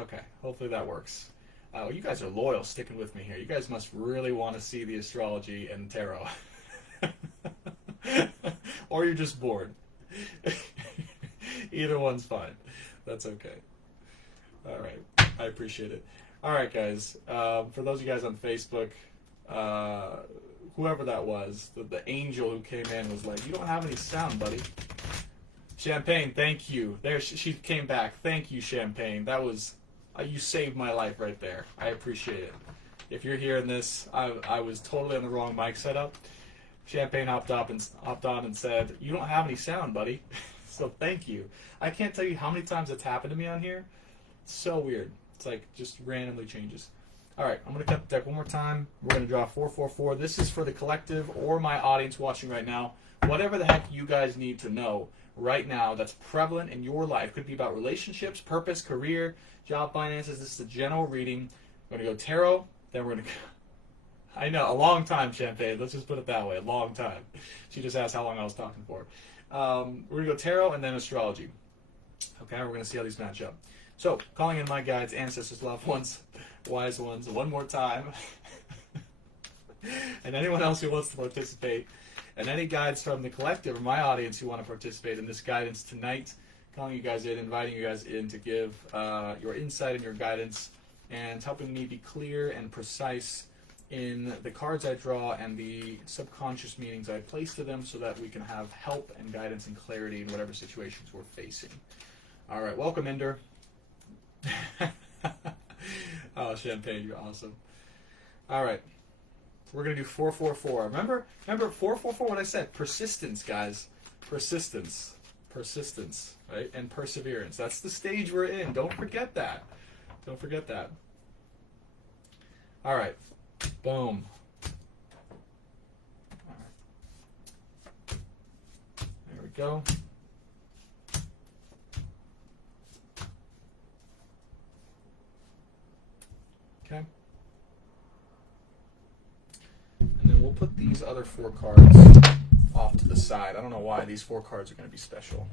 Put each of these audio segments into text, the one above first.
Okay, hopefully that works. You guys are loyal, sticking with me here. You guys must really want to see the astrology and tarot. Or you're just bored. Either one's fine. That's okay. All right. I appreciate it. All right, guys. For those of you guys on Facebook, whoever that was, the angel who came in was like, "You don't have any sound, buddy." Champagne, thank you. There, she came back. Thank you, Champagne. That was, you saved my life right there. I appreciate it. If you're hearing this, I was totally on the wrong mic setup. Champagne hopped on and said, "You don't have any sound, buddy." So thank you. I can't tell you how many times it's happened to me on here. It's so weird. It's like just randomly changes. All right, I'm going to cut the deck one more time. We're going to draw 444. This is for the collective or my audience watching right now. Whatever the heck you guys need to know right now that's prevalent in your life. Could be about relationships, purpose, career, job, finances. This is a general reading. We're going to go tarot. Then we're going to go. I know, a long time, Champagne. Let's just put it that way. A long time. She just asked how long I was talking for. We're going to go tarot and then astrology. Okay, we're going to see how these match up. So, calling in my guides, ancestors, loved ones, wise ones, one more time. And anyone else who wants to participate. And any guides from the collective or my audience who want to participate in this guidance tonight. Calling you guys in, inviting you guys in to give your insight and your guidance. And helping me be clear and precise in the cards I draw and the subconscious meanings I place to them so that we can have help and guidance and clarity in whatever situations we're facing. All right, welcome, Inder. Oh, Champagne, you're awesome. All right, we're going to do 444. Remember 444, what I said? Persistence, guys. Persistence, right? And perseverance. That's the stage we're in. Don't forget that. Don't forget that. All right. Boom. All right. There we go. Okay. And then we'll put these other 4 cards off to the side. I don't know why these 4 cards are going to be special.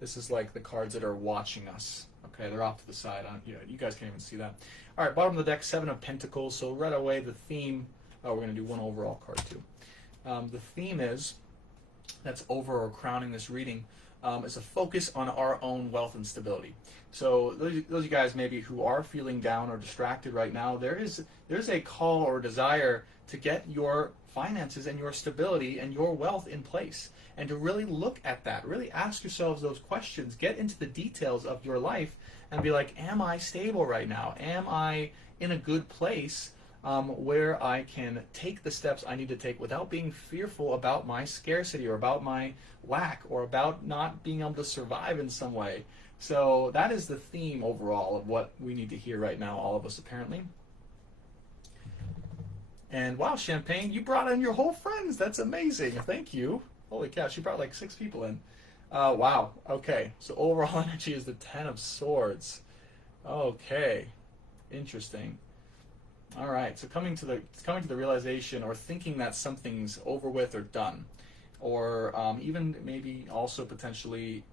This is like the cards that are watching us. Okay, they're off to the side. You guys can't even see that. All right, bottom of the deck, 7 of Pentacles. So right away, the theme. Oh, we're going to do one overall card too. The theme that's over or crowning this reading, is a focus on our own wealth and stability. So those of you guys maybe who are feeling down or distracted right now, there's a call or desire to get your finances and your stability and your wealth in place. And to really look at that, really ask yourselves those questions, get into the details of your life and be like, am I stable right now? Am I in a good place where I can take the steps I need to take without being fearful about my scarcity or about my lack or about not being able to survive in some way? So that is the theme overall of what we need to hear right now, all of us apparently. And wow, Champagne, you brought in your whole friends. That's amazing. Thank you. Holy cow, she brought like 6 people in. Wow. Okay. So overall energy is the 10 of Swords. Okay. Interesting. All right. So coming to the realization or thinking that something's over with or done, or even maybe also potentially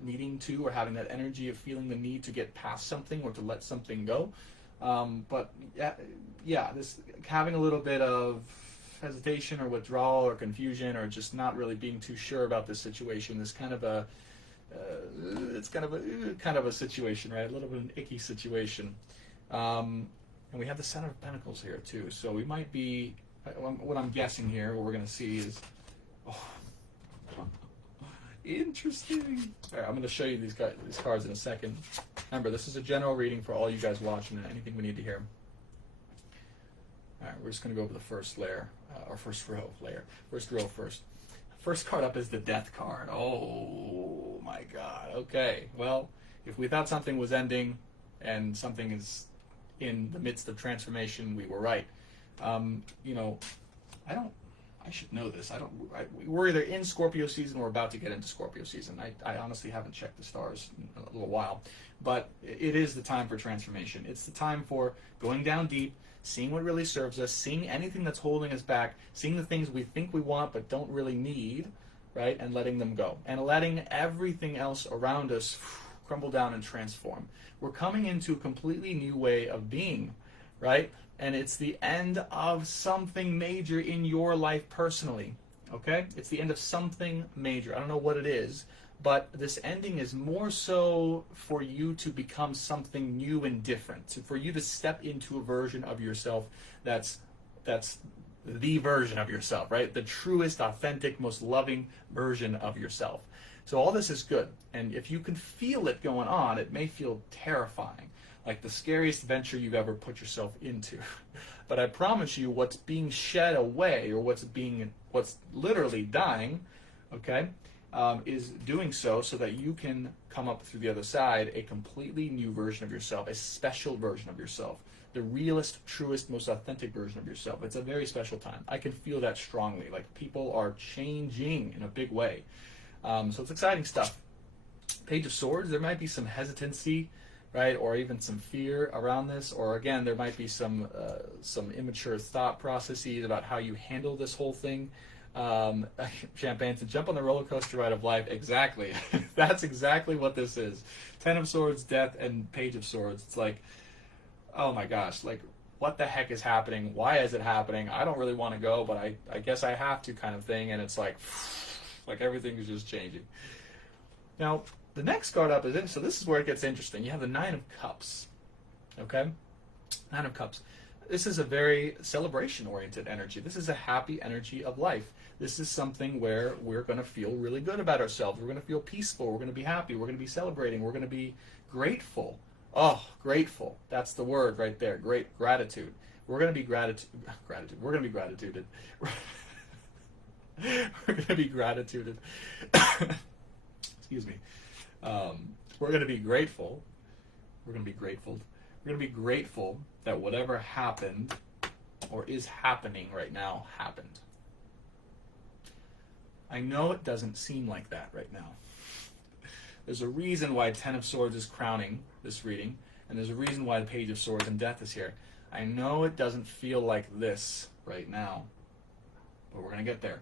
needing to or having that energy of feeling the need to get past something or to let something go. But yeah, this having a little bit of hesitation or withdrawal or confusion or just not really being too sure about this situation. This kind of a it's kind of a situation, right? A little bit of an icky situation. And we have the Center of Pentacles here too. So we might be, what I'm guessing here, what we're going to see is, interesting. All right, I'm going to show you these cards in a second. Remember, this is a general reading for all you guys watching and anything we need to hear. All right, we're just going to go over the first layer, or first row layer. First row first. First card up is the Death card. Oh my God. Okay. Well, if we thought something was ending and something is in the midst of transformation, we were right. I should know this. We're either in Scorpio season or about to get into Scorpio season. I honestly haven't checked the stars in a little while. But it is the time for transformation. It's the time for going down deep, seeing what really serves us, seeing anything that's holding us back, seeing the things we think we want but don't really need, right? And letting them go. And letting everything else around us crumble down and transform. We're coming into a completely new way of being, right? And it's the end of something major in your life personally, okay? It's the end of something major. I don't know what it is, but this ending is more so for you to become something new and different, for you to step into a version of yourself that's the version of yourself, right? The truest, authentic, most loving version of yourself. So all this is good. And if you can feel it going on, it may feel terrifying, like the scariest venture you've ever put yourself into. But I promise you, what's being shed away, or what's literally dying, okay, is doing so that you can come up through the other side a completely new version of yourself, a special version of yourself, the realest, truest, most authentic version of yourself. It's a very special time. I can feel that strongly. Like, people are changing in a big way. So it's exciting stuff. Page of Swords, there might be some hesitancy, right, or even some fear around this, or again, there might be some immature thought processes about how you handle this whole thing. Champagne, to jump on the roller coaster ride of life, exactly. That's exactly what this is. Ten of Swords, Death, and Page of Swords. It's like, oh my gosh, like, what the heck is happening? Why is it happening? I don't really want to go, but I guess I have to, kind of thing. And it's like everything is just changing. Now, the next card up is in, so this is where it gets interesting. You have the Nine of Cups, okay? Nine of Cups. This is a very celebration-oriented energy. This is a happy energy of life. This is something where we're going to feel really good about ourselves. We're going to feel peaceful. We're going to be happy. We're going to be celebrating. We're going to be grateful. Oh, grateful. That's the word right there. Great gratitude. We're going to be gratitude. We're going to be gratituded. We're going to be gratituded. Excuse me. We're going to be grateful. We're going to be grateful. We're going to be grateful that whatever happened or is happening right now happened. I know it doesn't seem like that right now. There's a reason why Ten of Swords is crowning this reading, and there's a reason why the Page of Swords and Death is here. I know it doesn't feel like this right now, but we're going to get there.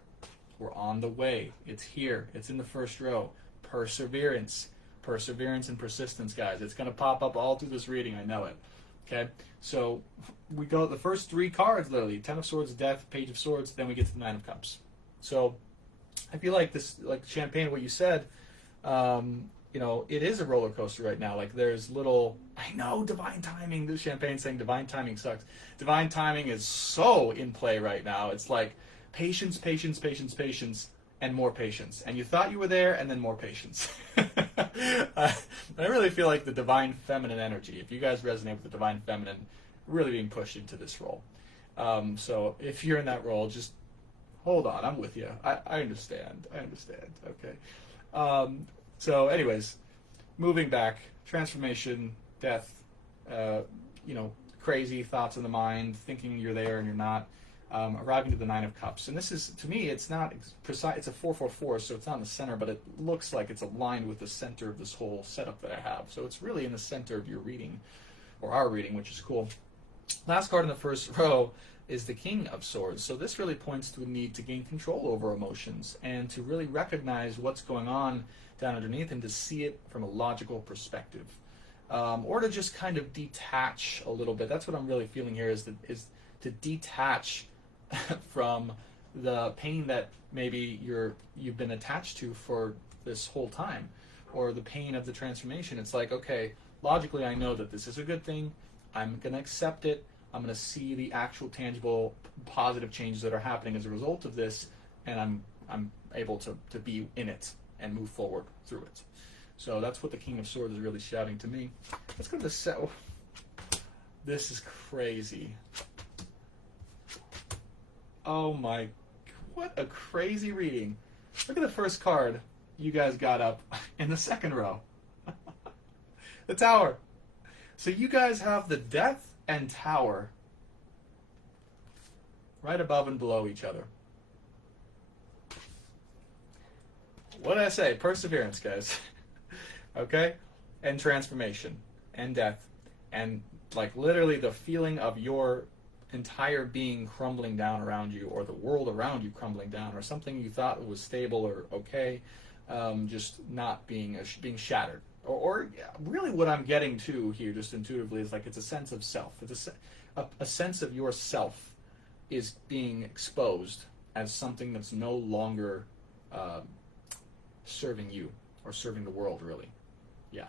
We're on the way. It's here. It's in the first row. Perseverance. Perseverance and persistence, guys. It's going to pop up all through this reading. I know it. Okay? So we go the first three cards, literally. Ten of Swords, Death, Page of Swords, then we get to the Nine of Cups. So I feel like this, like Champagne, what you said, it is a roller coaster right now. Like, there's little, I know, divine timing. This Champagne saying divine timing sucks. Divine timing is so in play right now. It's like patience, patience, patience, patience, and more patience. And you thought you were there, and then more patience. I really feel like the divine feminine energy, if you guys resonate with the divine feminine, really being pushed into this role. So if you're in that role, just hold on. I'm with you. I understand. Okay. So anyways, moving back, transformation, death, crazy thoughts in the mind, thinking you're there and you're not, arriving to the Nine of Cups. And this is, to me, it's not precise. It's a 4-4-4, so it's not in the center, but it looks like it's aligned with the center of this whole setup that I have. So it's really in the center of your reading, or our reading, which is cool. Last card in the first row is the King of Swords. So this really points to a need to gain control over emotions and to really recognize what's going on down underneath and to see it from a logical perspective. Or to just kind of detach a little bit. That's what I'm really feeling here, is to detach from the pain that maybe you've been attached to for this whole time, or the pain of the transformation. It's like, okay, logically I know that this is a good thing. I'm going to accept it. I'm going to see the actual tangible positive changes that are happening as a result of this, and I'm able to be in it and move forward through it. So that's what the King of Swords is really shouting to me. Let's go to the set. Oh, this is crazy. Oh my, what a crazy reading. Look at the first card you guys got up in the second row. The Tower. So you guys have the Death and Tower right above and below each other. What did I say? Perseverance, guys. Okay? And transformation. And death. And like literally the feeling of your entire being crumbling down around you, or the world around you crumbling down, or something you thought was stable or okay, just not being shattered. Or really what I'm getting to here just intuitively is like it's a sense of self. It's a sense of yourself is being exposed as something that's no longer serving you or serving the world, really. Yeah.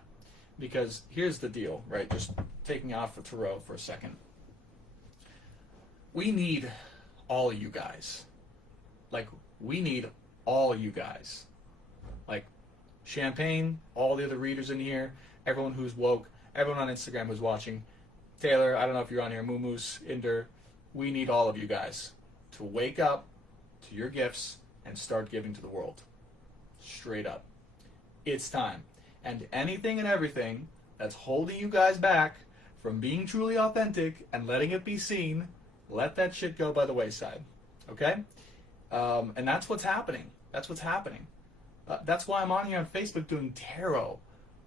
Because here's the deal, right? Just taking off the tarot for a second. We need all you guys. Like, we need all you guys. Like, Champagne, all the other readers in here, everyone who's woke, everyone on Instagram who's watching, Taylor, I don't know if you're on here, Moo-Moose, Inder, we need all of you guys to wake up to your gifts and start giving to the world. Straight up. It's time. And anything and everything that's holding you guys back from being truly authentic and letting it be seen, let that shit go by the wayside. Okay? And that's what's happening. That's what's happening. That's why I'm on here on Facebook doing tarot.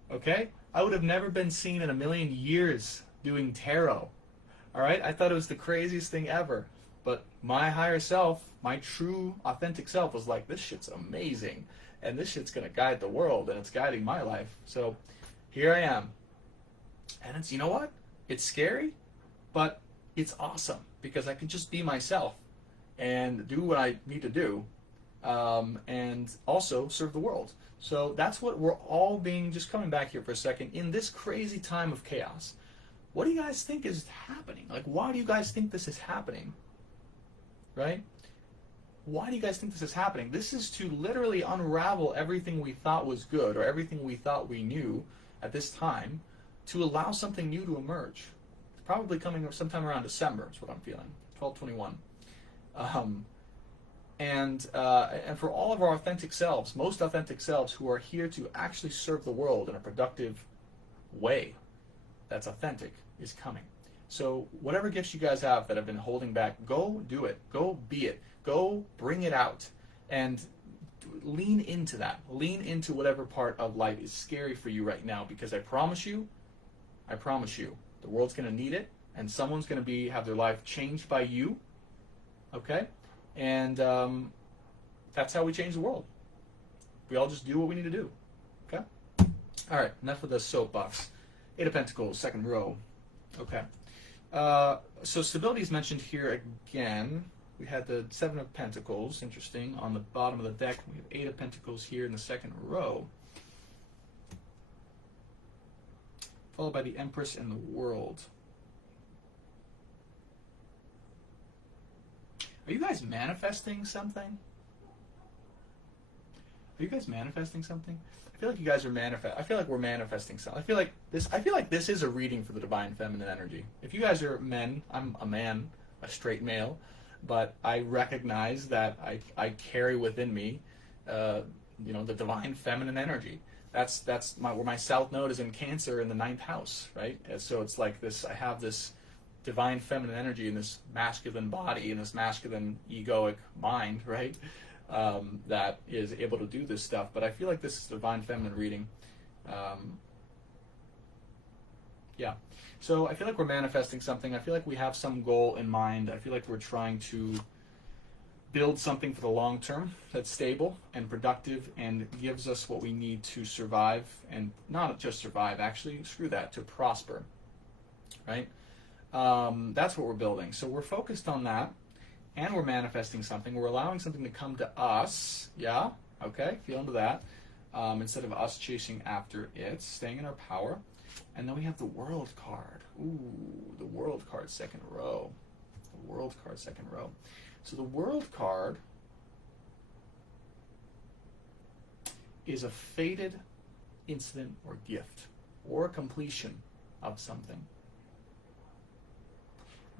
Okay? I would have never been seen in a million years doing tarot. Alright? I thought it was the craziest thing ever. But my higher self, my true, authentic self was like, this shit's amazing. And this shit's going to guide the world, and it's guiding my life. So here I am. And it's, you know what? It's scary, but it's awesome because I can just be myself and do what I need to do, and also serve the world. So that's what we're all being, just coming back here for a second, in this crazy time of chaos. What do you guys think is happening? Like, why do you guys think this is happening? Right? Why do you guys think this is happening? This is to literally unravel everything we thought was good or everything we thought we knew at this time to allow something new to emerge. It's probably coming sometime around December is what I'm feeling, 12/21. And for all of our authentic selves, most authentic selves who are here to actually serve the world in a productive way that's authentic is coming. So whatever gifts you guys have that have been holding back, go do it. Go be it. Go bring it out and lean into that. Lean into whatever part of life is scary for you right now, because I promise you, the world's going to need it, and someone's going to have their life changed by you, okay? And that's how we change the world. We all just do what we need to do, okay? All right, enough of the soapbox. Eight of Pentacles, second row, okay. So stability is mentioned here again. We had the Seven of Pentacles, interesting, on the bottom of the deck. We have Eight of Pentacles here in the second row. Followed by the Empress and the World. Are you guys manifesting something? Are you guys manifesting something? I feel like you guys are I feel like we're manifesting something. I feel like this is a reading for the divine feminine energy. If you guys are men, I'm a man, a straight male, but I recognize that I carry within me, the divine feminine energy. That's where my South Node is in Cancer in the 9th house, right? And so it's like this. I have this divine feminine energy in this masculine body, in this masculine egoic mind, right? That is able to do this stuff. But I feel like this is a divine feminine reading. Yeah. So I feel like we're manifesting something. I feel like we have some goal in mind. I feel like we're trying to build something for the long term that's stable and productive and gives us what we need to survive, and not just survive, actually, screw that, to prosper, right? That's what we're building. So we're focused on that, and we're manifesting something. We're allowing something to come to us. Yeah? Okay, feel into that. Instead of us chasing after it, staying in our power. And then we have the World card. Ooh, the World card, second row. The World card, second row. So the World card is a fated incident or gift or completion of something.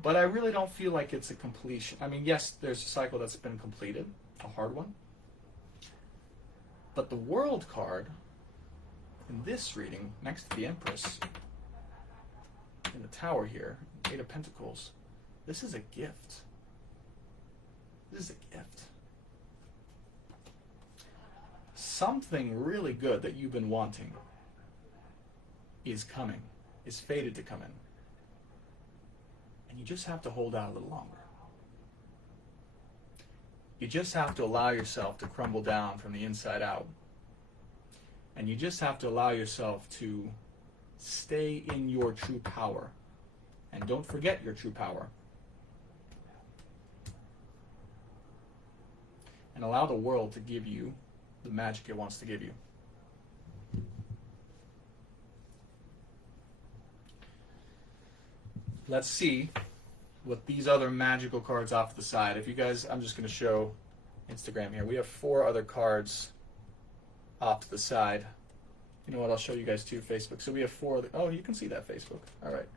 But I really don't feel like it's a completion. I mean, yes, there's a cycle that's been completed, a hard one. But the World card in this reading, next to the Empress, in the Tower here, Eight of Pentacles, this is a gift. This is a gift. Something really good that you've been wanting is coming, is fated to come in. And you just have to hold out a little longer. You just have to allow yourself to crumble down from the inside out. And you just have to allow yourself to stay in your true power. And don't forget your true power. And allow the world to give you the magic it wants to give you. Let's see what these other magical cards off to the side. If you guys, I'm just going to show Instagram here. We have 4 other cards off to the side. You know what? I'll show you guys too, Facebook. So we have 4 other, oh, you can see that, Facebook. All right.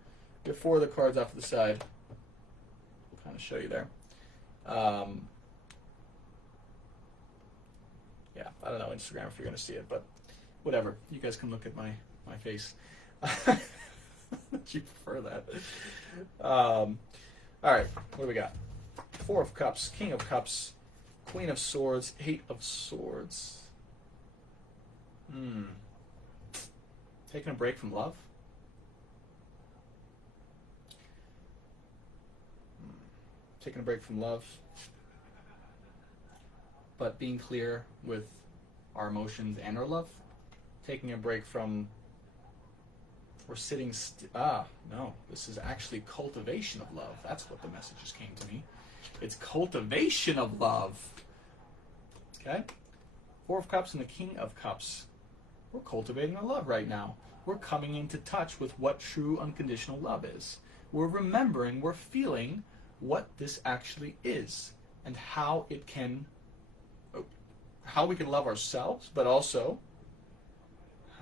We have 4 other cards off to the side. I'll kind of show you there. Yeah, I don't know Instagram if you're going to see it, but whatever. You guys can look at my face. You prefer that. All right, what do we got? 4 of Cups, King of Cups, Queen of Swords, 8 of Swords. Taking a break from love? Taking a break from love, but being clear with our emotions and our love. Taking a break from, we're sitting no, this is actually cultivation of love. That's what the messages came to me. It's cultivation of love. Okay? 4 of Cups and the King of Cups. We're cultivating our love right now. We're coming into touch with what true unconditional love is. We're remembering, we're feeling what this actually is and how it can, how we can love ourselves, but also,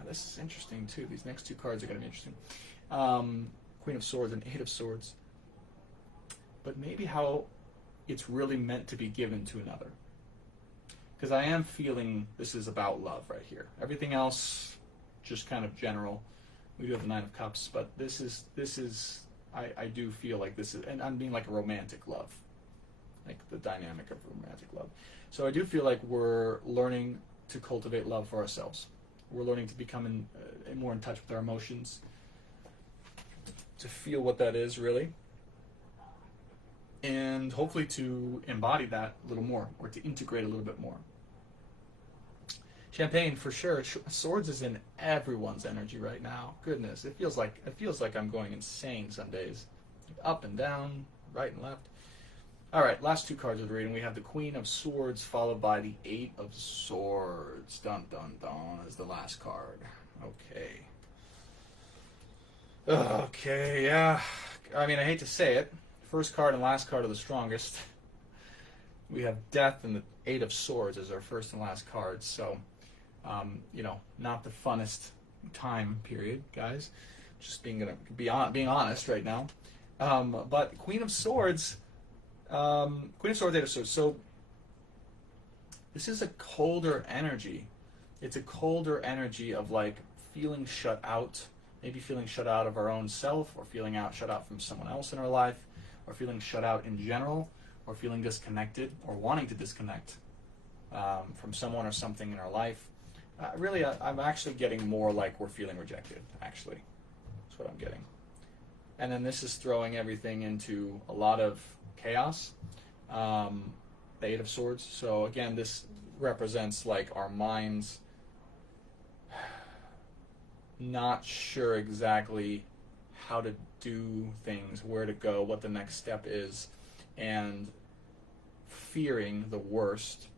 this is interesting too. These next 2 cards are going to be interesting. Queen of Swords and 8 of Swords. But maybe how it's really meant to be given to another. Because I am feeling this is about love right here. Everything else, just kind of general. We do have the 9 of Cups, but this is I do feel like this is, and I'm being like a romantic love. Like the dynamic of romantic love. So I do feel like we're learning to cultivate love for ourselves. We're learning to become more in touch with our emotions, to feel what that is really, and hopefully to embody that a little more, or to integrate a little bit more. Champagne, for sure. Swords is in everyone's energy right now. Goodness, it feels like I'm going insane some days, up and down, right and left. All right, last 2 cards of the reading. We have the Queen of Swords followed by the 8 of Swords. Dun dun dun is the last card. Okay. Okay, yeah. I mean, I hate to say it. First card and last card are the strongest. We have Death and the 8 of Swords as our first and last cards. So, you know, not the funnest time period, guys. Just being honest right now. But Queen of Swords. Queen of Swords, 8 of Swords. So this is a colder energy. It's a colder energy of like feeling shut out, maybe feeling shut out of our own self, or feeling shut out from someone else in our life, or feeling shut out in general, or feeling disconnected, or wanting to disconnect from someone or something in our life. Really, I'm actually getting more like we're feeling rejected, actually. That's what I'm getting. And then this is throwing everything into a lot of chaos, the 8 of Swords. So again, this represents like our minds not sure exactly how to do things, where to go, what the next step is, and fearing the worst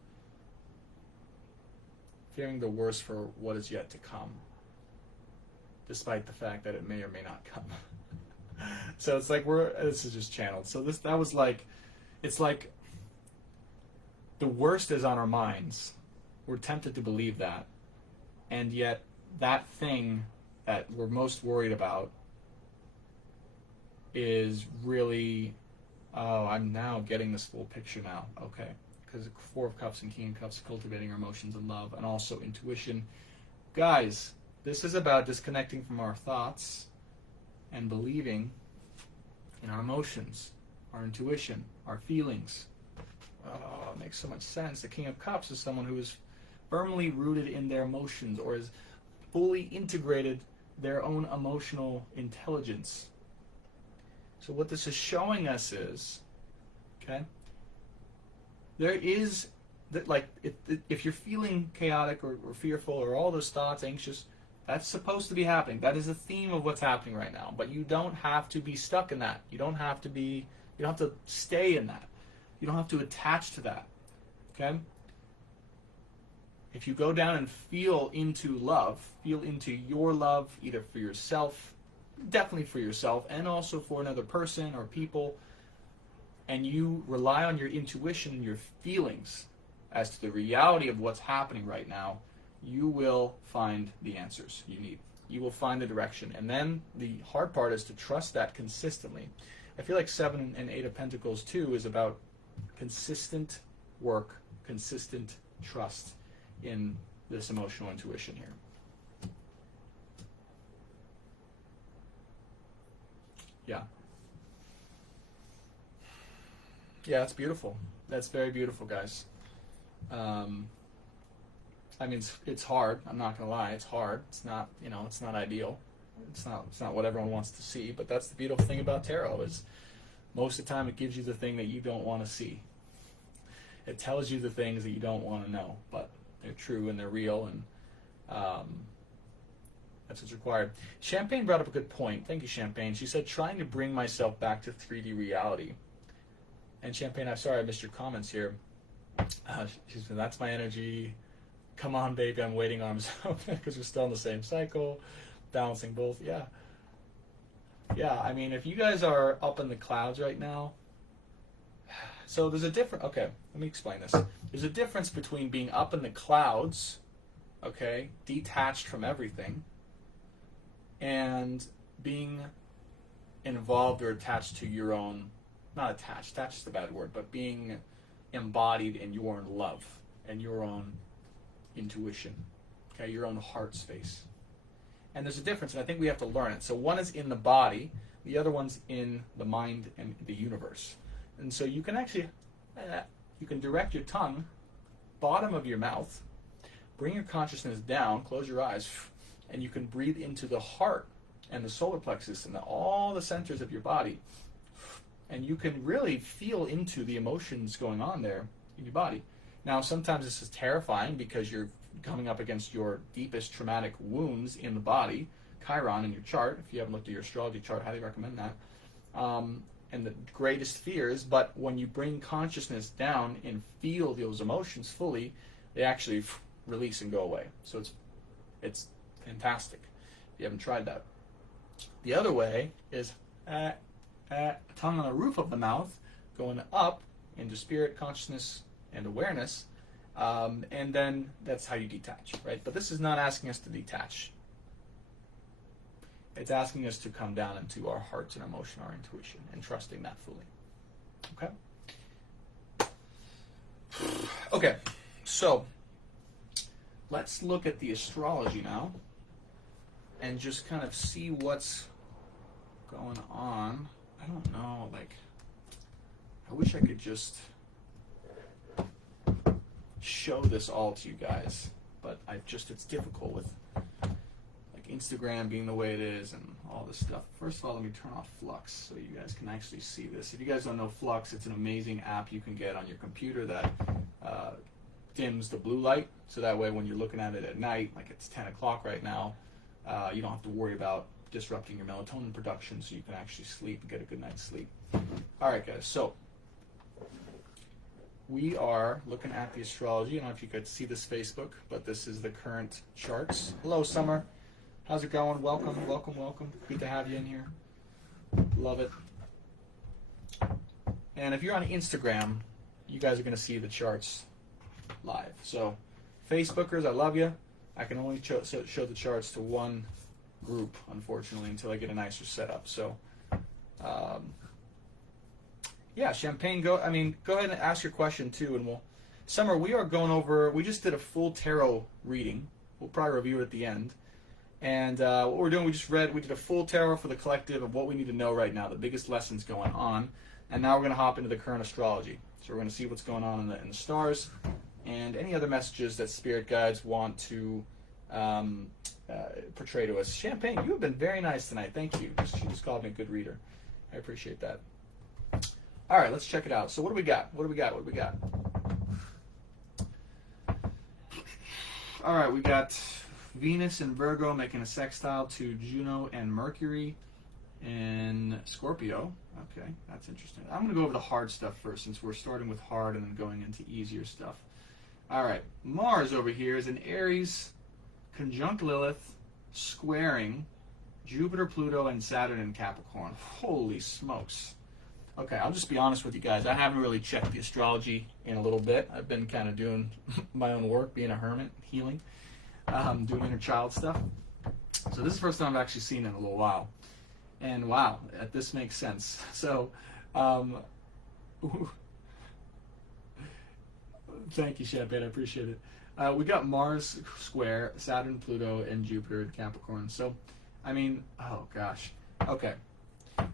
for what is yet to come, despite the fact that it may or may not come. So it's like this is just channeled. So that was like, it's like the worst is on our minds. We're tempted to believe that. And yet that thing that we're most worried about is really, oh, I'm now getting this full picture now. Okay. Because 4 of Cups and King of Cups, cultivating our emotions and love, and also intuition. Guys, this is about disconnecting from our thoughts and believing in our emotions, our intuition, our feelings. Oh, it makes so much sense. The King of Cups is someone who is firmly rooted in their emotions, or is fully integrated their own emotional intelligence. So what this is showing us is, okay, there is that, like, if you're feeling chaotic or fearful or all those thoughts, anxious, that's supposed to be happening. That is a theme of what's happening right now. But you don't have to be stuck in that. You don't have to stay in that. You don't have to attach to that. Okay? If you go down and feel into love, feel into your love, either for yourself, definitely for yourself, and also for another person or people, and you rely on your intuition and your feelings as to the reality of what's happening right now, you will find the answers you need. You will find the direction. And then the hard part is to trust that consistently. I feel like 7 and 8 of Pentacles too is about consistent work, consistent trust in this emotional intuition here. Yeah. Yeah, it's beautiful. That's very beautiful, guys. I mean, it's hard. I'm not gonna lie. It's hard. It's not, it's not ideal. It's not what everyone wants to see. But that's the beautiful thing about tarot is most of the time it gives you the thing that you don't want to see. It tells you the things that you don't want to know, but they're true and they're real, and that's what's required. Champagne brought up a good point. Thank you, Champagne. She said, trying to bring myself back to 3D reality. And Champagne, I'm sorry I missed your comments here. She said, that's my energy. Come on, baby, I'm waiting arms open because we're still in the same cycle, balancing both. Yeah. Yeah, I mean, if you guys are up in the clouds right now, so there's a difference. Okay, let me explain this. There's a difference between being up in the clouds, okay, detached from everything, and being involved or attached to your own, not attached is the bad word, but being embodied in your own love and your own intuition, okay, your own heart space. And there's a difference, and I think we have to learn it. So one is in the body, the other one's in the mind and the universe. And so you can actually, you can direct your tongue, bottom of your mouth, bring your consciousness down, close your eyes, and you can breathe into the heart and the solar plexus and all the centers of your body. And you can really feel into the emotions going on there in your body. Now, sometimes this is terrifying because you're coming up against your deepest traumatic wounds in the body, Chiron in your chart. If you haven't looked at your astrology chart, highly recommend that. And the greatest fears, but when you bring consciousness down and feel those emotions fully, they actually release and go away. So it's fantastic. If you haven't tried that. The other way is tongue on the roof of the mouth, going up into spirit, consciousness, and awareness, and then that's how you detach, right? But this is not asking us to detach. It's asking us to come down into our hearts and emotion, our intuition, and trusting that fully. Okay? Okay, so let's look at the astrology now and just kind of see what's going on. I don't know, like, I wish I could just show this all to you guys, but it's difficult with Instagram being the way it is and all this stuff. First of all, let me turn off Flux so you guys can actually see this. If you guys don't know Flux, it's an amazing app you can get on your computer that dims the blue light, so that way when you're looking at it at night, like it's 10 o'clock right now, you don't have to worry about disrupting your melatonin production, so you can actually sleep and get a good night's sleep. Alright guys, so we are looking at the astrology. I don't know if you could see this Facebook, but this is the current charts. Hello, Summer. How's it going? Welcome. Good to have you in here. Love it. And if you're on Instagram, you guys are going to see the charts live. So, Facebookers, I love you. I can only show the charts to one group, unfortunately, until I get a nicer setup. So, yeah, Champagne, go ahead and ask your question too, and Summer, we are going over, we just did a full tarot reading. We'll probably review it at the end. And what we're doing, we did a full tarot for the collective of what we need to know right now, the biggest lessons going on. And now we're going to hop into the current astrology. So we're going to see what's going on in the stars and any other messages that spirit guides want to portray to us. Champagne, you have been very nice tonight. Thank you. She just called me a good reader. I appreciate that. All right, let's check it out. So what do we got? What do we got? What do we got? All right, we got Venus and Virgo making a sextile to Juno and Mercury in Scorpio. Okay, that's interesting. I'm going to go over the hard stuff first, since we're starting with hard and then going into easier stuff. All right, Mars over here is in Aries, conjunct Lilith, squaring Jupiter, Pluto, and Saturn in Capricorn. Holy smokes. Okay, I'll just be honest with you guys. I haven't really checked the astrology in a little bit. I've been kind of doing my own work, being a hermit, healing, doing inner child stuff. So this is the first time I've actually seen it in a little while. And wow, this makes sense. So, thank you, Champagne. I appreciate it. We got Mars square, Saturn, Pluto, and Jupiter in Capricorn. So, I mean, oh gosh. Okay.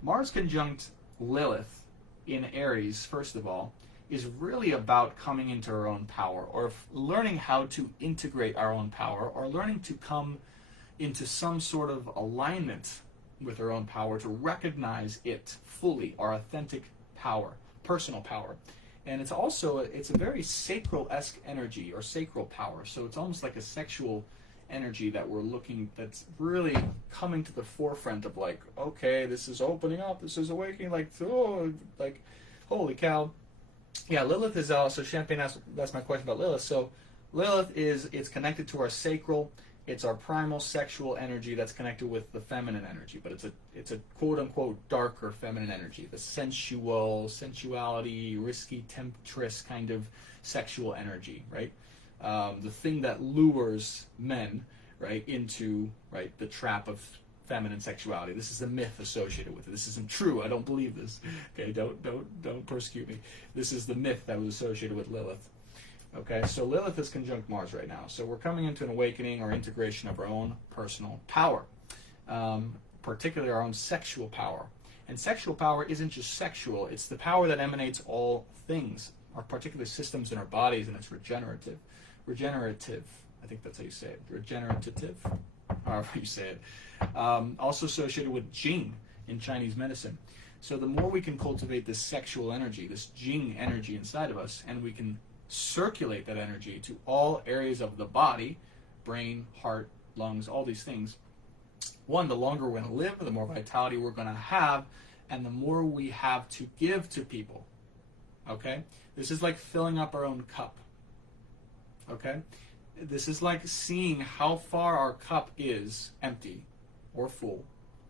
Mars conjunct Lilith in Aries, first of all, is really about coming into our own power, or learning how to integrate our own power, or learning to come into some sort of alignment with our own power, to recognize it fully, our authentic power, personal power. And it's a very sacral-esque energy, or sacral power. So it's almost like a sexual energy that that's really coming to the forefront of, like, okay, this is opening up, this is awakening, like holy cow. Yeah, Lilith is also, Champagne that's my question about Lilith. So Lilith it's connected to our sacral. It's our primal sexual energy that's connected with the feminine energy, but it's a quote unquote darker feminine energy, the sensuality, risky, temptress kind of sexual energy, right? The thing that lures men, right, into, right, the trap of feminine sexuality. This is the myth associated with it. This isn't true. I don't believe this. Okay, don't persecute me. This is the myth that was associated with Lilith. Okay, so Lilith is conjunct Mars right now. So we're coming into an awakening or integration of our own personal power, particularly our own sexual power. And sexual power isn't just sexual. It's the power that emanates all things, our particular systems in our bodies, and it's regenerative. Regenerative, I think that's how you say it. Regenerative, however you say it. Also associated with Jing in Chinese medicine. So the more we can cultivate this sexual energy, this Jing energy inside of us, and we can circulate that energy to all areas of the body, brain, heart, lungs, all these things. One, the longer we're going to live, the more vitality we're going to have, and the more we have to give to people. Okay? This is like filling up our own cup. Okay? This is like seeing how far our cup is empty or full,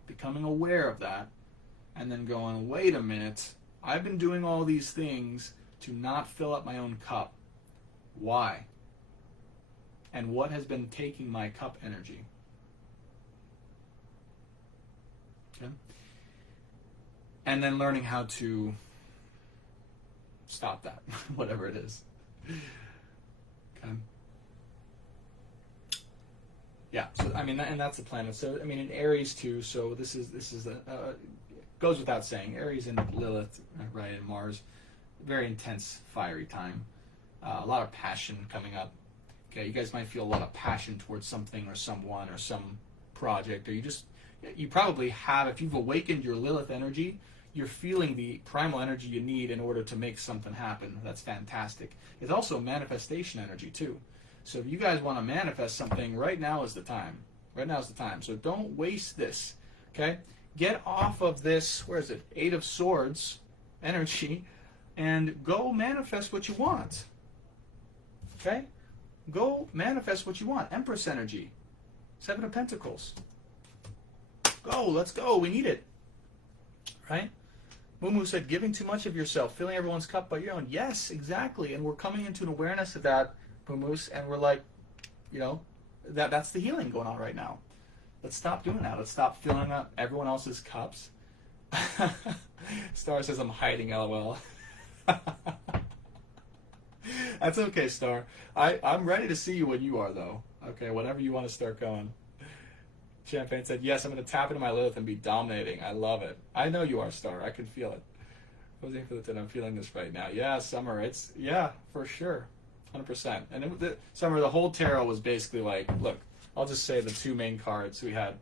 becoming aware of that, and then going, wait a minute, I've been doing all these things to not fill up my own cup. Why? And what has been taking my cup energy? Okay? And then learning how to stop that, whatever it is. Okay? Yeah, so I mean, and that's the planet. So I mean, in Aries too. So this is goes without saying. Aries and Lilith, right, and Mars, very intense, fiery time. A lot of passion coming up. Okay, you guys might feel a lot of passion towards something or someone or some project, or you probably have, if you've awakened your Lilith energy, you're feeling the primal energy you need in order to make something happen. That's fantastic. It's also manifestation energy too. So if you guys want to manifest something, right now is the time. Right now is the time. So don't waste this. Okay? Get off of this, where is it? 8 of Swords energy, and go manifest what you want. Okay? Go manifest what you want. Empress energy. 7 of Pentacles. Go, let's go. We need it. Right? Mumu said, giving too much of yourself, filling everyone's cup but your own. Yes, exactly. And we're coming into an awareness of that, Mumu, and we're like, that's the healing going on right now. Let's stop doing that. Let's stop filling up everyone else's cups. Star says, I'm hiding, LOL. That's okay, Star. I'm ready to see you when you are, though. Okay, whenever you want to start going. Champagne said, yes, I'm going to tap into my Lilith and be dominating. I love it. I know you are, Star. I can feel it. Posing for the 10, I'm feeling this right now. Yeah, Summer, yeah, for sure. 100%. And Summer, the whole tarot was basically like, look, I'll just say the 2 main cards. We had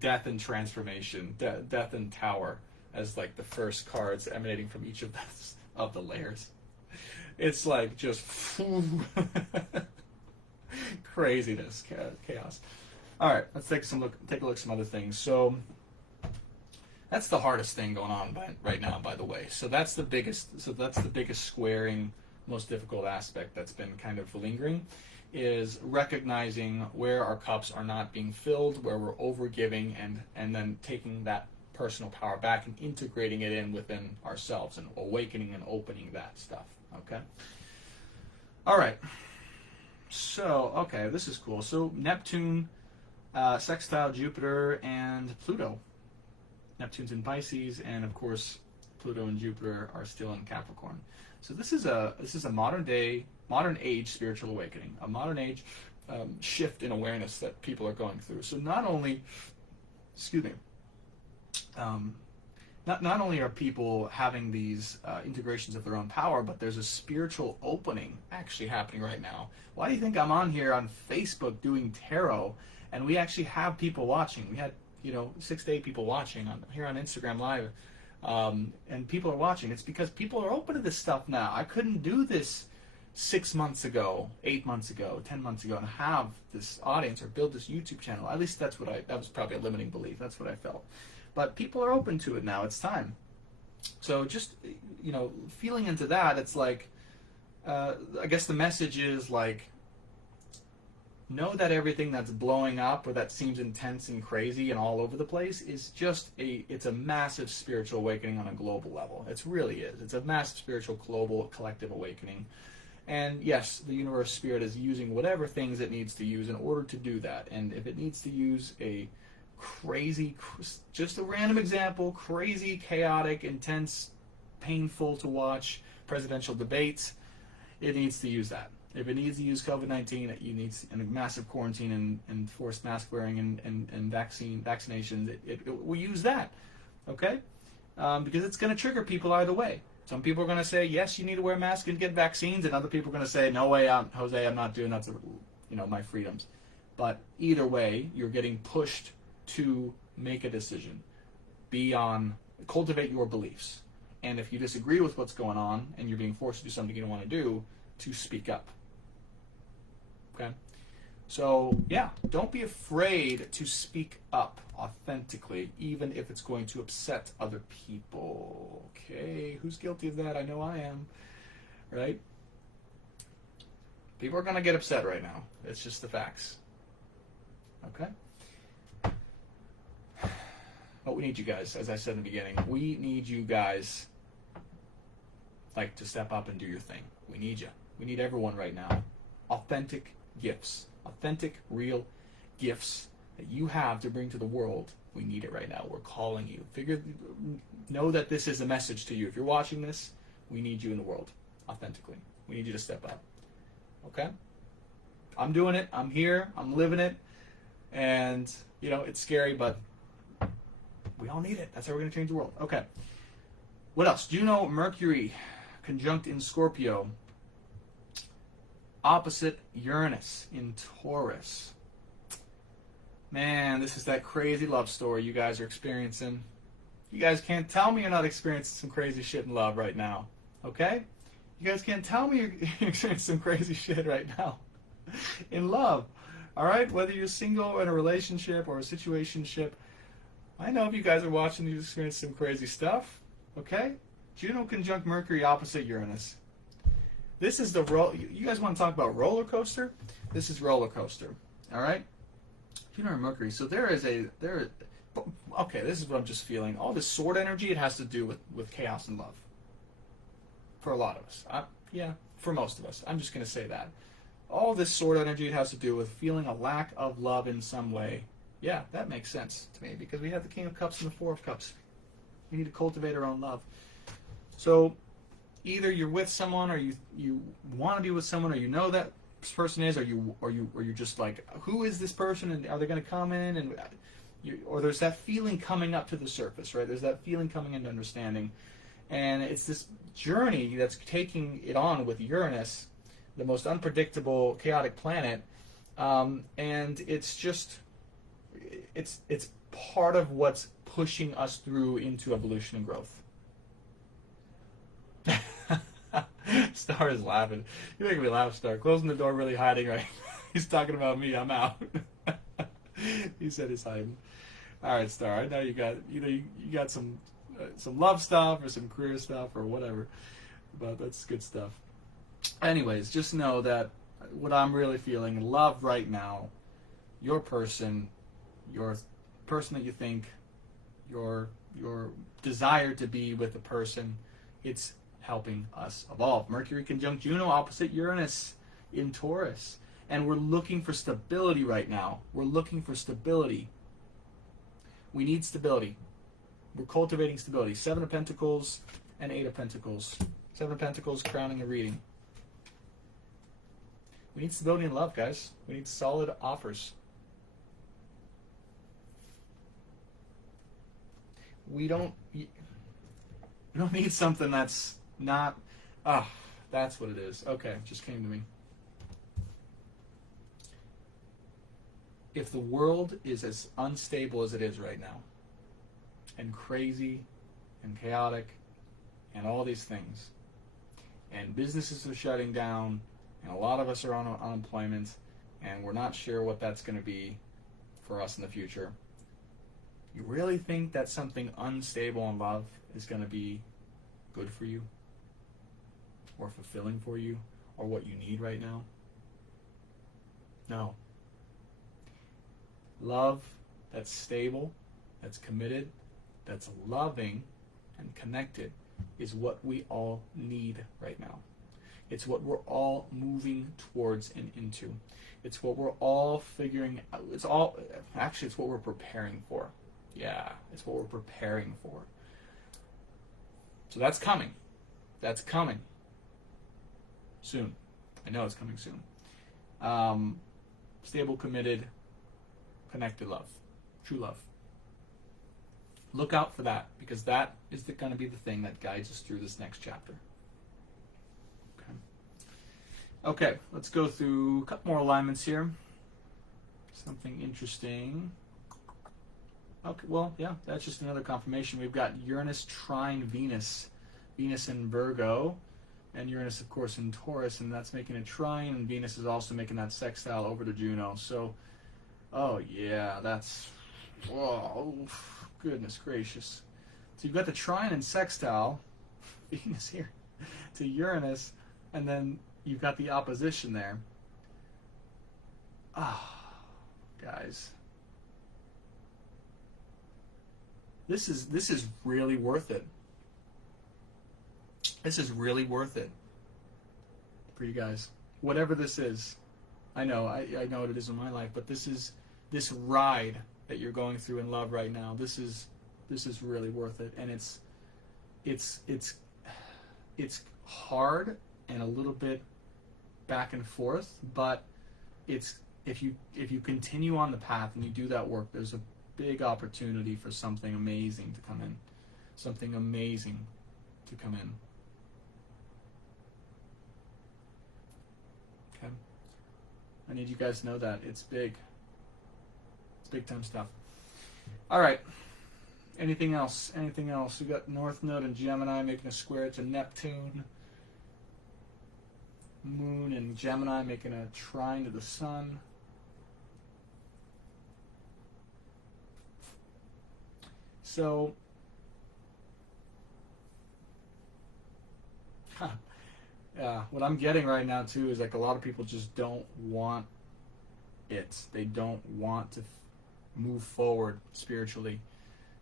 Death and Transformation, Death and Tower. as like the first cards emanating from each of the layers. It's like just craziness, chaos. All right, let's take a look at some other things. So that's the hardest thing going on right now, by the way. So that's the biggest. So that's the biggest squaring, most difficult aspect that's been kind of lingering, is recognizing where our cups are not being filled, where we're overgiving, and then taking that personal power back and integrating it in within ourselves and awakening and opening that stuff. Okay. All right. So, okay, this is cool. So Neptune, sextile Jupiter and Pluto. Neptune's in Pisces, and of course, Pluto and Jupiter are still in Capricorn. So this is a modern age spiritual awakening, a modern age shift in awareness that people are going through. So not only, excuse me, not only are people having these integrations of their own power, but there's a spiritual opening actually happening right now. Why do you think I'm on here on Facebook doing tarot, and we actually have people watching? We had 6 to 8 people watching here on Instagram Live, and people are watching. It's because people are open to this stuff now. I couldn't do this 6 months ago, 8 months ago, 10 months ago, and have this audience or build this YouTube channel. At least that was probably a limiting belief. That's what I felt. But people are open to it now. It's time. So just, feeling into that, it's like, I guess the message is like, know that everything that's blowing up or that seems intense and crazy and all over the place is just it's a massive spiritual awakening on a global level. It really is. It's a massive spiritual, global, collective awakening. And yes, the universe spirit is using whatever things it needs to use in order to do that. And if it needs to use a crazy, just a random example, crazy, chaotic, intense, painful to watch presidential debates, it needs to use that. If it needs to use COVID-19, it needs a massive quarantine and forced mask wearing and vaccinations, it will use that, okay? Because it's going to trigger people either way. Some people are going to say, yes, you need to wear a mask and get vaccines, and other people are going to say, no way, Jose, I'm not doing that to, my freedoms. But either way, you're getting pushed to make a decision. Cultivate your beliefs. And if you disagree with what's going on and you're being forced to do something you don't want to do, to speak up. Okay? So, yeah, don't be afraid to speak up authentically, even if it's going to upset other people. Okay? Who's guilty of that? I know I am. Right? People are going to get upset right now. It's just the facts. Okay? But we need you guys, as I said in the beginning. We need you guys, to step up and do your thing. We need you. We need everyone right now. Authentic gifts. Authentic, real gifts that you have to bring to the world. We need it right now. We're calling you. Know that this is a message to you. If you're watching this, we need you in the world. Authentically. We need you to step up. Okay? I'm doing it. I'm here. I'm living it. And, it's scary, but we all need it. That's how we're going to change the world. Okay. What else? Do you know Mercury conjunct in Scorpio, opposite Uranus in Taurus? Man, this is that crazy love story you guys are experiencing. You guys can't tell me you're not experiencing some crazy shit in love right now. Okay? You guys can't tell me you're experiencing some crazy shit right now in love. All right? Whether you're single or in a relationship or a situationship, I know if you guys are watching, you experience some crazy stuff. Okay? Juno conjunct Mercury opposite Uranus. This is the you guys want to talk about roller coaster? This is roller coaster. All right? Juno and Mercury. So okay, this is what I'm just feeling. All this sword energy, it has to do with chaos and love. For a lot of us. For most of us. I'm just going to say that. All this sword energy, it has to do with feeling a lack of love in some way. Yeah, that makes sense to me because we have the King of Cups and the Four of Cups. We need to cultivate our own love. So either you're with someone, or you want to be with someone, or you know that this person is, or you're just like, who is this person, and are they going to come in, and or there's that feeling coming up to the surface, right? There's that feeling coming into understanding, and it's this journey that's taking it on with Uranus, the most unpredictable, chaotic planet, and it's just. It's part of what's pushing us through into evolution and growth. Star is laughing. You're making me laugh, Star. Closing the door, really hiding, right? He's talking about me. I'm out. He said he's hiding. All right, Star. I know you got you got some love stuff or some career stuff or whatever, but that's good stuff. Anyways, just know that what I'm really feeling, love right now, your person that you think, your desire to be with a person, it's helping us evolve. Mercury conjunct Juno opposite Uranus in Taurus. And we're looking for stability right now. We're looking for stability. We need stability. We're cultivating stability. 7 of Pentacles and 8 of Pentacles. 7 of Pentacles crowning a reading. We need stability in love, guys. We need solid offers. We don't need something that's not... that's what it is. Okay, just came to me. If the world is as unstable as it is right now, and crazy, and chaotic, and all these things, and businesses are shutting down, and a lot of us are on unemployment, and we're not sure what that's going to be for us in the future, you really think that something unstable in love is going to be good for you, or fulfilling for you, or what you need right now? No. Love that's stable, that's committed, that's loving and connected is what we all need right now. It's what we're all moving towards and into. It's what we're all figuring out. It's what we're preparing for. Yeah, it's what we're preparing for. So that's coming. That's coming. Soon. I know it's coming soon. Stable, committed, connected love. True love. Look out for that, because that is going to be the thing that guides us through this next chapter. Okay, let's go through a couple more alignments here. Something interesting. Okay, well, yeah, that's just another confirmation. We've got Uranus trine Venus. Venus in Virgo, and Uranus, of course, in Taurus, and that's making a trine, and Venus is also making that sextile over to Juno. So, oh yeah, that's... Whoa, goodness gracious. So you've got the trine and sextile, Venus here, to Uranus, and then you've got the opposition there. Guys. This is really worth it. This is really worth it for you guys. Whatever this is. I know what it is in my life, but this ride that you're going through in love right now, this is really worth it. And it's hard and a little bit back and forth, but it's if you continue on the path and you do that work, there's a big opportunity for something amazing to come in. Something amazing to come in. Okay? I need you guys to know that. It's big. It's big time stuff. Alright. Anything else? Anything else? We got North Node in Gemini making a square to Neptune. Moon in Gemini making a trine to the Sun. So, what I'm getting right now too is like a lot of people just don't want it. They don't want to move forward spiritually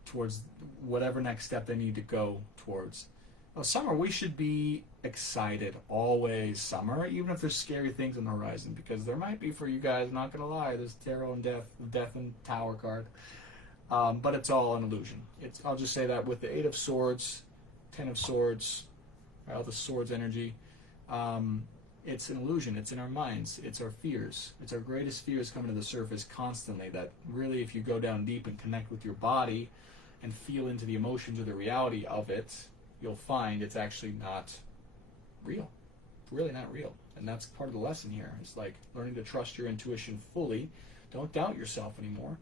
towards whatever next step they need to go towards. Well, summer, we should be excited always. Summer, even if there's scary things on the horizon, because there might be for you guys. Not gonna lie, there's tarot and death and Tower card. But it's all an illusion. I'll just say that with the 8 of Swords, 10 of Swords, all the Swords energy, it's an illusion. It's in our minds. It's our fears. It's our greatest fears coming to the surface constantly, that really if you go down deep and connect with your body and feel into the emotions or the reality of it, you'll find it's actually not real. It's really not real. And that's part of the lesson here. It's like learning to trust your intuition fully. Don't doubt yourself anymore.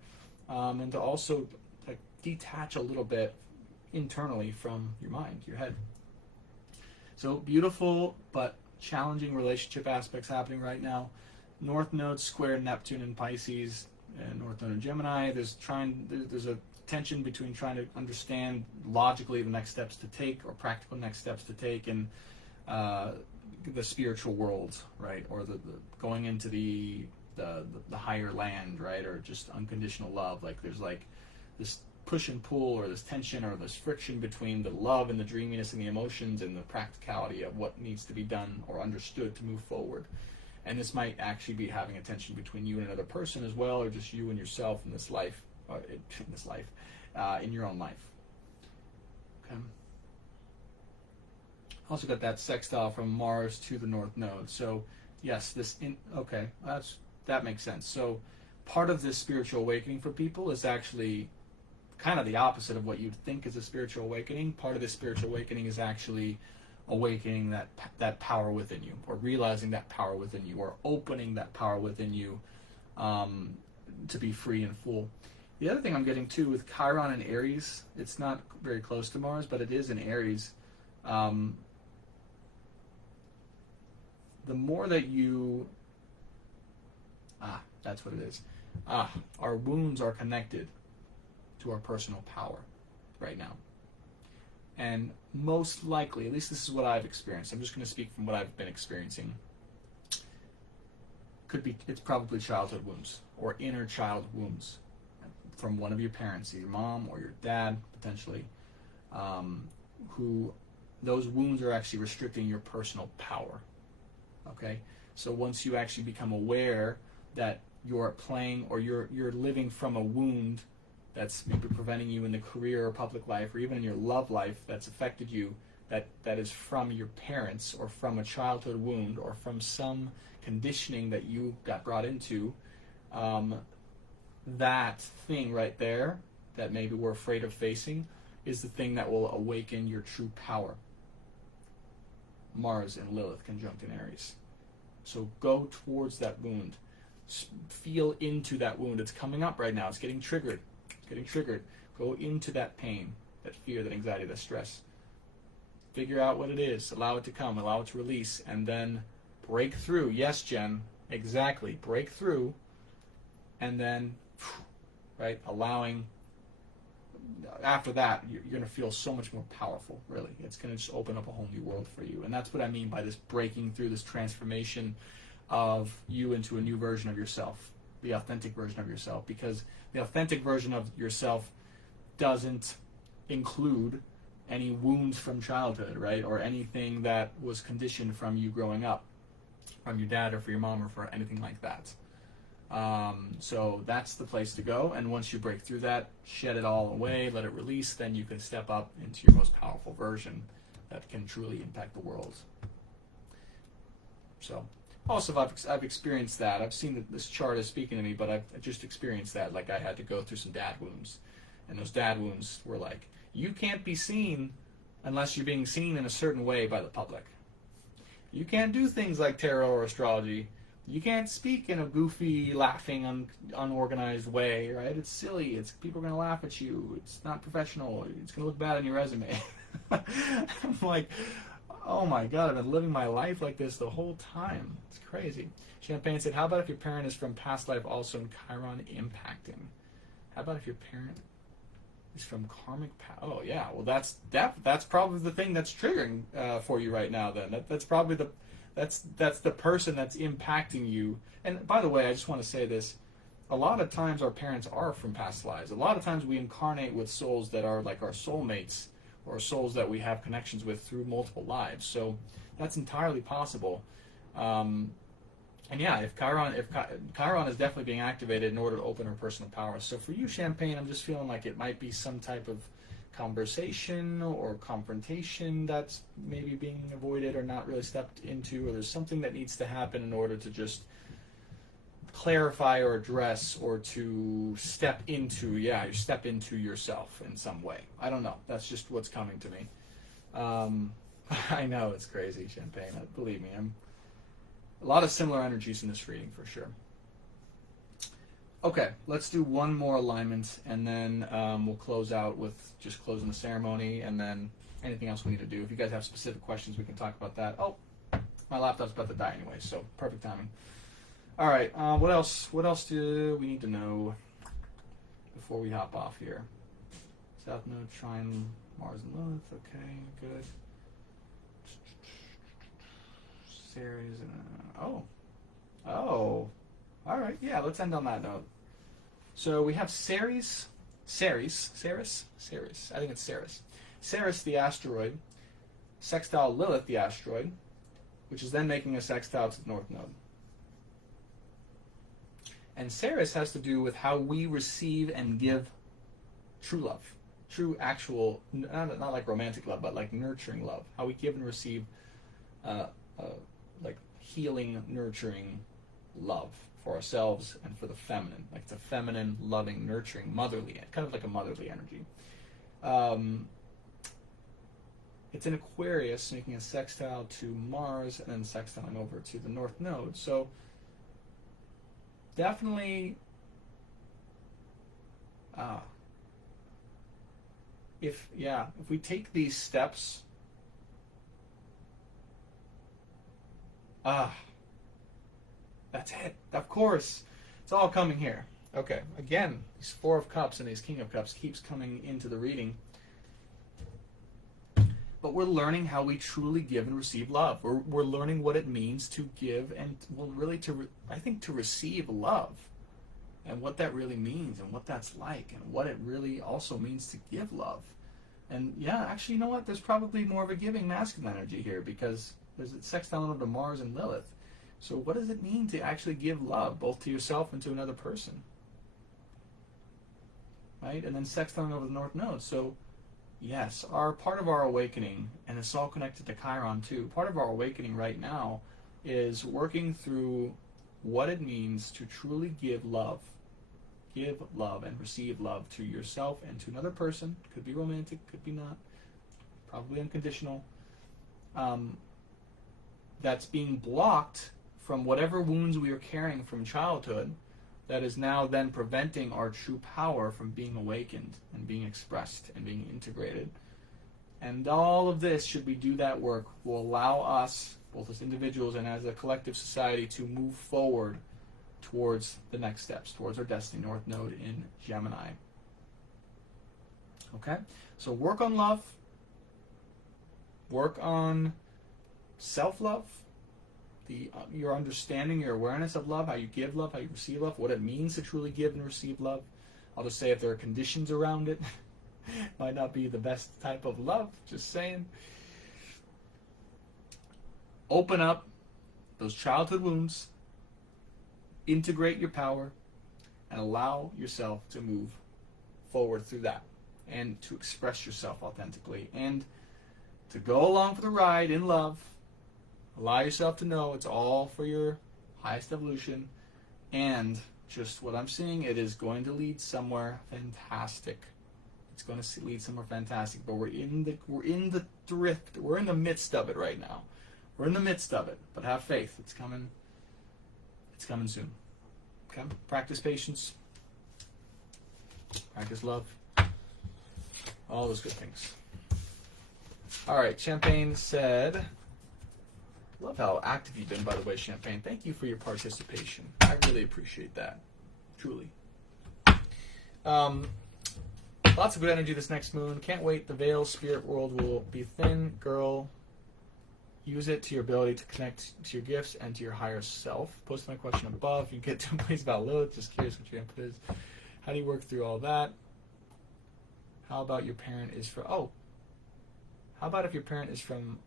And to also detach a little bit internally from your mind, your head. So beautiful but challenging relationship aspects happening right now. North Node square Neptune in Pisces, and North Node in Gemini. There's a tension between trying to understand logically the next steps to take, or practical next steps to take, in the spiritual world, right, or the going into the higher land, right, or just unconditional love. Like there's like this push and pull, or this tension, or this friction between the love and the dreaminess and the emotions and the practicality of what needs to be done or understood to move forward. And this might actually be having a tension between you and another person as well, or just you and yourself in this life, in your own life. Okay. Also got that sextile from Mars to the North Node. So yes, that makes sense. So part of this spiritual awakening for people is actually kind of the opposite of what you'd think is a spiritual awakening. Part of this spiritual awakening is actually awakening that power within you, or realizing that power within you, or opening that power within you to be free and full. The other thing I'm getting to with Chiron and Aries, it's not very close to Mars, but it is in Aries. The more that you, that's what it is. Our wounds are connected to our personal power right now. And most likely, at least this is what I've experienced, I'm just going to speak from what I've been experiencing, it's probably childhood wounds, or inner child wounds from one of your parents, your mom or your dad, potentially, who those wounds are actually restricting your personal power. Okay? So once you actually become aware that you're playing, or you're living from a wound that's maybe preventing you in the career or public life, or even in your love life, that's affected you, that is from your parents, or from a childhood wound, or from some conditioning that you got brought into, that thing right there that maybe we're afraid of facing is the thing that will awaken your true power. Mars and Lilith conjunct in Aries. So go towards that wound. Feel into that wound. It's coming up right now. It's getting triggered. Go into that pain, that fear, that anxiety, that stress. Figure out what it is. Allow it to come. Allow it to release. And then break through. Yes, Jen. Exactly. Break through. And then, right, allowing. After that, you're going to feel so much more powerful, really. It's going to just open up a whole new world for you. And that's what I mean by this breaking through, this transformation of you into a new version of yourself, the authentic version of yourself. Because the authentic version of yourself doesn't include any wounds from childhood, right? Or anything that was conditioned from you growing up, from your dad or for your mom or for anything like that. So that's the place to go. And once you break through that, shed it all away, let it release, then you can step up into your most powerful version that can truly impact the world. So also, I've experienced that. I've seen that this chart is speaking to me, but I've just experienced that. Like I had to go through some dad wounds. And those dad wounds were like, you can't be seen unless you're being seen in a certain way by the public. You can't do things like tarot or astrology. You can't speak in a goofy, laughing, unorganized way, right? It's silly. People are going to laugh at you. It's not professional. It's going to look bad on your resume. I'm like, oh my God, I've been living my life like this the whole time. It's crazy. Champagne said, how about if your parent is from past life also in Chiron impacting? How about if your parent is from karmic past? Oh yeah, well that's probably the thing that's triggering for you right now then. That's probably that's the person that's impacting you. And by the way, I just want to say this. A lot of times our parents are from past lives. A lot of times we incarnate with souls that are like our soulmates, or souls that we have connections with through multiple lives. So that's entirely possible. And yeah, if Chiron is definitely being activated in order to open her personal power. So for you, Champagne, I'm just feeling like it might be some type of conversation or confrontation that's maybe being avoided or not really stepped into, or there's something that needs to happen in order to just clarify or address, or to step into yourself in some way. I don't know. That's just what's coming to me. I know it's crazy, Champagne. Believe me, a lot of similar energies in this reading for sure. Okay, let's do one more alignment, and then we'll close out with just closing the ceremony, and then anything else we need to do. If you guys have specific questions, we can talk about that. Oh, my laptop's about to die anyway, so perfect timing. All right, what else? What else do we need to know before we hop off here? South Node, Trine, Mars and Lilith. Okay, good. Ceres. Oh. All right, yeah, let's end on that note. So we have Ceres. I think it's Ceres. Ceres, the asteroid, sextile Lilith, the asteroid, which is then making a sextile to the North Node. And Ceres has to do with how we receive and give true love. True, actual, not like romantic love, but like nurturing love. How we give and receive like healing, nurturing love for ourselves and for the feminine. Like it's a feminine, loving, nurturing, motherly, kind of like a motherly energy. It's in Aquarius, making a sextile to Mars and then sextiling over to the North Node. So definitely if we take these steps, that's it. Of course, it's all coming here. Okay, again, these Four of Cups and these King of Cups keeps coming into the reading. But we're learning how we truly give and receive love. We're learning what it means to give and, well, really to receive love, and what that really means and what that's like and what it really also means to give love. And yeah, actually, you know what? There's probably more of a giving masculine energy here because there's a sextile over to Mars and Lilith. So what does it mean to actually give love, both to yourself and to another person? Right? And then sextiling over the North Node. So yes, part of our awakening, and it's all connected to Chiron too, part of our awakening right now is working through what it means to truly give love and receive love to yourself and to another person. Could be romantic, could be not, probably unconditional. That's being blocked from whatever wounds we are carrying from childhood that is now then preventing our true power from being awakened and being expressed and being integrated. And all of this, should we do that work, will allow us, both as individuals and as a collective society, to move forward towards the next steps, towards our destiny, North Node in Gemini. Okay? So work on love, work on self-love, your understanding, your awareness of love, how you give love, how you receive love, what it means to truly give and receive love. I'll just say if there are conditions around it, might not be the best type of love, just saying. Open up those childhood wounds, integrate your power, and allow yourself to move forward through that and to express yourself authentically and to go along for the ride in love. Allow yourself to know it's all for your highest evolution, and just what I'm seeing, it is going to lead somewhere fantastic. It's going to lead somewhere fantastic, but we're in the drift. We're in the midst of it right now. We're in the midst of it, but have faith. It's coming. It's coming soon. Okay? Practice patience. Practice love. All those good things. All right, Champagne said, love how active you've been, by the way, Champagne. Thank you for your participation. I really appreciate that. Truly. Lots of good energy this next moon. Can't wait. The veil spirit world will be thin. Girl, use it to your ability to connect to your gifts and to your higher self. Post my question above. You can get 2 points about Lilith. Just curious what your input is. How do you work through all that? How about your parent is from... How about if your parent is from...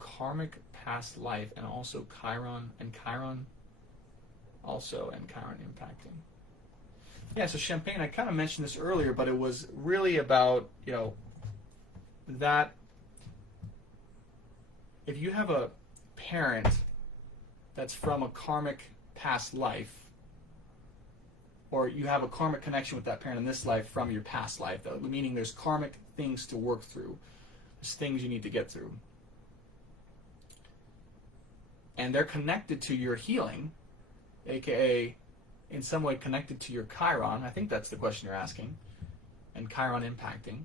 karmic past life, and also Chiron also, and Chiron impacting. Yeah, so Champagne, I kind of mentioned this earlier, but it was really about, that if you have a parent that's from a karmic past life, or you have a karmic connection with that parent in this life from your past life, though, meaning there's karmic things to work through. There's things you need to get through. And they're connected to your healing, aka in some way connected to your Chiron, I think that's the question you're asking, and Chiron impacting,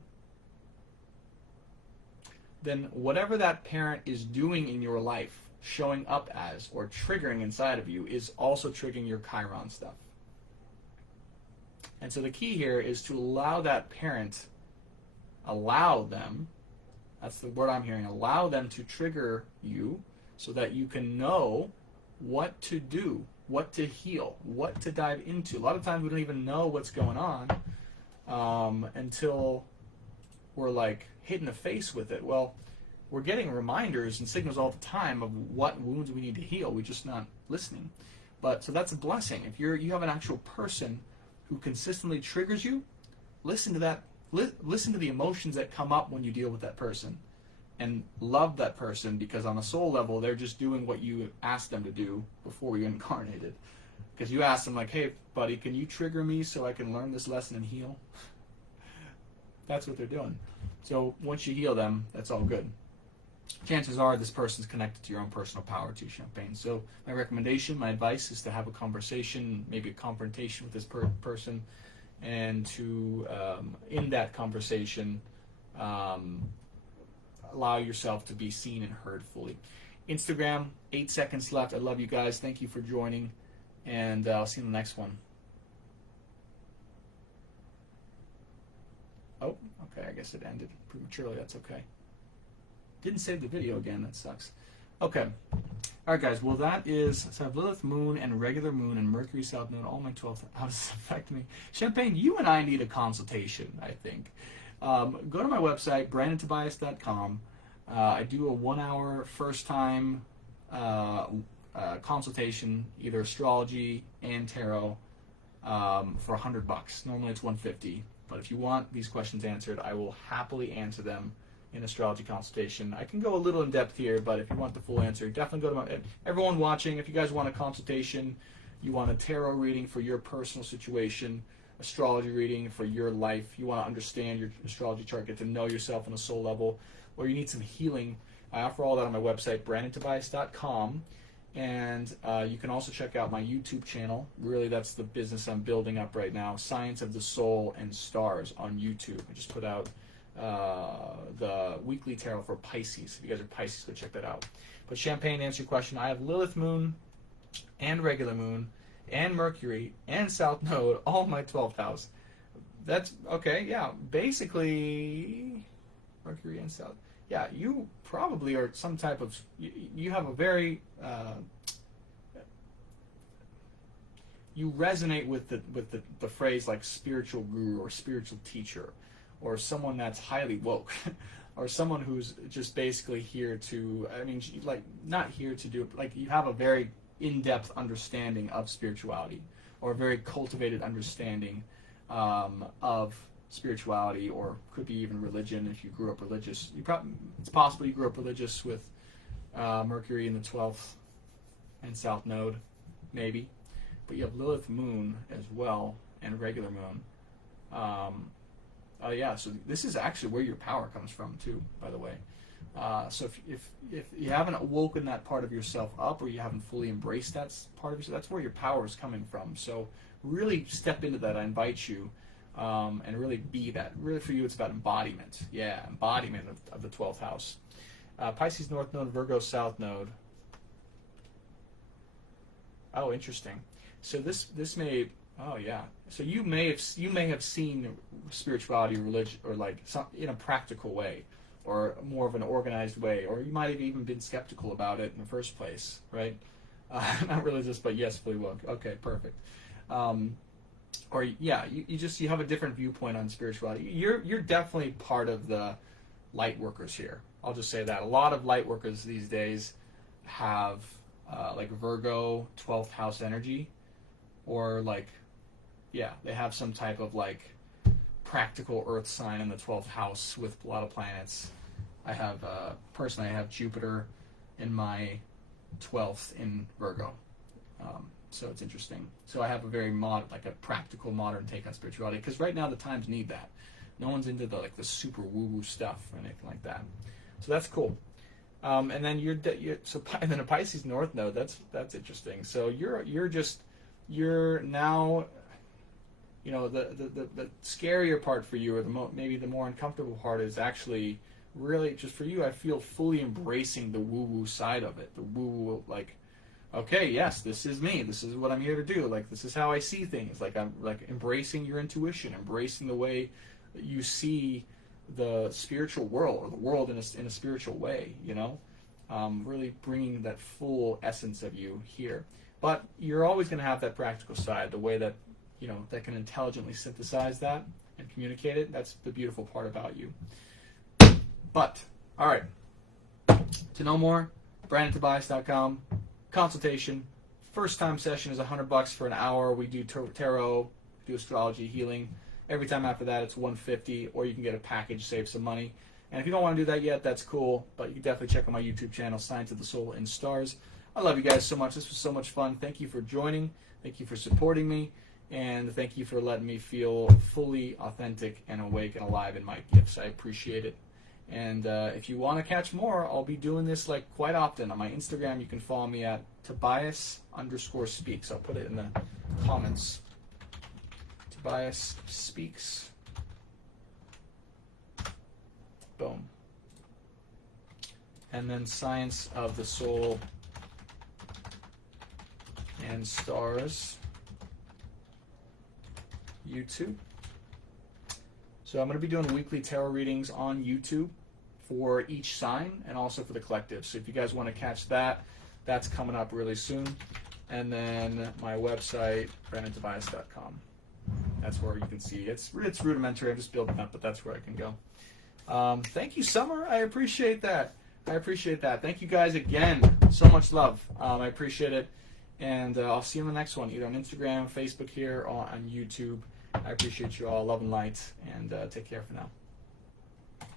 then whatever that parent is doing in your life, showing up as or triggering inside of you, is also triggering your Chiron stuff. And so the key here is to allow that parent, allow them, that's the word I'm hearing, allow them to trigger you so that you can know what to do, what to heal, what to dive into. A lot of times we don't even know what's going on until we're like hit in the face with it. Well, we're getting reminders and signals all the time of what wounds we need to heal. We're just not listening. But so that's a blessing. If you have an actual person who consistently triggers you, listen to that. Listen to the emotions that come up when you deal with that person, and love that person, because on a soul level, they're just doing what you asked them to do before you incarnated. Because you asked them, like, hey, buddy, can you trigger me so I can learn this lesson and heal? That's what they're doing. So once you heal them, that's all good. Chances are this person's connected to your own personal power too, Champagne. So my recommendation, my advice is to have a conversation, maybe a confrontation with this person, and to, in that conversation, allow yourself to be seen and heard fully. Instagram, 8 seconds left. I love you guys. Thank you for joining, and I'll see you in the next one. Oh, okay, I guess it ended prematurely. That's okay. Didn't save the video again. That sucks. Okay. All right, guys. Well, that is, so I have Lilith Moon and regular Moon and Mercury South Node, all my 12th. How does this affect me? Champagne, you and I need a consultation, I think. Go to my website, brandontobias.com. I do a 1-hour first-time consultation, either astrology and tarot, for $100. Normally it's $150. But if you want these questions answered, I will happily answer them in astrology consultation. I can go a little in depth here, but if you want the full answer, definitely go to everyone watching, if you guys want a consultation, you want a tarot reading for your personal situation, astrology reading for your life, you want to understand your astrology chart, get to know yourself on a soul level, or you need some healing, I offer all that on my website, brandontobias.com. And you can also check out my YouTube channel. Really, that's the business I'm building up right now, Science of the Soul and Stars on YouTube. I just put out the weekly tarot for Pisces. If you guys are Pisces, go check that out. But Champagne, to answer your question, I have Lilith Moon and regular Moon and Mercury and South Node, all in my 12th house. That's okay, yeah. Basically, Mercury and South. Yeah, you probably are some type of, you have a very, you resonate with the phrase like spiritual guru or spiritual teacher, or someone that's highly woke, or someone who's just basically here to, I mean, like, not here to do it, but like you have a very in-depth understanding of spirituality, or a very cultivated understanding of spirituality, or could be even religion if you grew up religious. It's possible you grew up religious with Mercury in the 12th and South Node, maybe. But you have Lilith Moon as well, and regular Moon. Yeah, so this is actually where your power comes from too, by the way. So if you haven't woken that part of yourself up, or you haven't fully embraced that part of yourself, that's where your power is coming from. So really step into that. I invite you, and really be that. Really for you, it's about embodiment. Yeah, embodiment of the 12th house. Pisces North Node, Virgo South Node. Oh, interesting. So this may. Oh yeah. So you may have seen spirituality or religion, or like some in a practical way, or more of an organized way, or you might have even been skeptical about it in the first place, right? Not religious, but yes, fully woke. Okay, perfect. Or yeah, you have a different viewpoint on spirituality. You're definitely part of the light workers here. I'll just say that a lot of light workers these days have like Virgo 12th house energy, or like, yeah, they have some type of like practical earth sign in the 12th house with a lot of planets. I have personally, I have Jupiter in my 12th in Virgo. So it's interesting. So I have a very like a practical modern take on spirituality, because right now the times need that. No one's into the super woo-woo stuff or anything like that. So that's cool. And then and then a Pisces North Node. That's interesting. So you're now, you know, the scarier part for you, or maybe the more uncomfortable part, is actually really just for you. I feel fully embracing the woo-woo side of it. The woo-woo, like, okay, yes, this is me. This is what I'm here to do. Like, this is how I see things. Like, I'm like embracing your intuition, embracing the way that you see the spiritual world, or the world in a spiritual way. You know, really bringing that full essence of you here. But you're always going to have that practical side, the way that, you know, that can intelligently synthesize that and communicate it. That's the beautiful part about you. But, all right, to know more, BrandonTobias.com, consultation. First time session is $100 for an hour. We do tarot, do astrology, healing. Every time after that, it's $150, or you can get a package, save some money. And if you don't want to do that yet, that's cool, but you can definitely check out my YouTube channel, Science of the Soul in Stars. I love you guys so much. This was so much fun. Thank you for joining. Thank you for supporting me. And thank you for letting me feel fully authentic and awake and alive in my gifts. I appreciate it. And if you want to catch more, I'll be doing this like quite often. On my Instagram, you can follow me at Tobias_speaks. I'll put it in the comments. Tobias Speaks. Boom. And then Science of the Soul and Stars, YouTube. So I'm going to be doing weekly tarot readings on YouTube for each sign and also for the collective. So if you guys want to catch that, that's coming up really soon. And then my website, BrandonTobias.com. That's where you can see. It's rudimentary. I'm just building up, but that's where I can go. Thank you, Summer. I appreciate that. Thank you guys again. So much love. I appreciate it. And I'll see you in the next one, either on Instagram, Facebook here, or on YouTube. I appreciate you all. Love and light. And take care for now.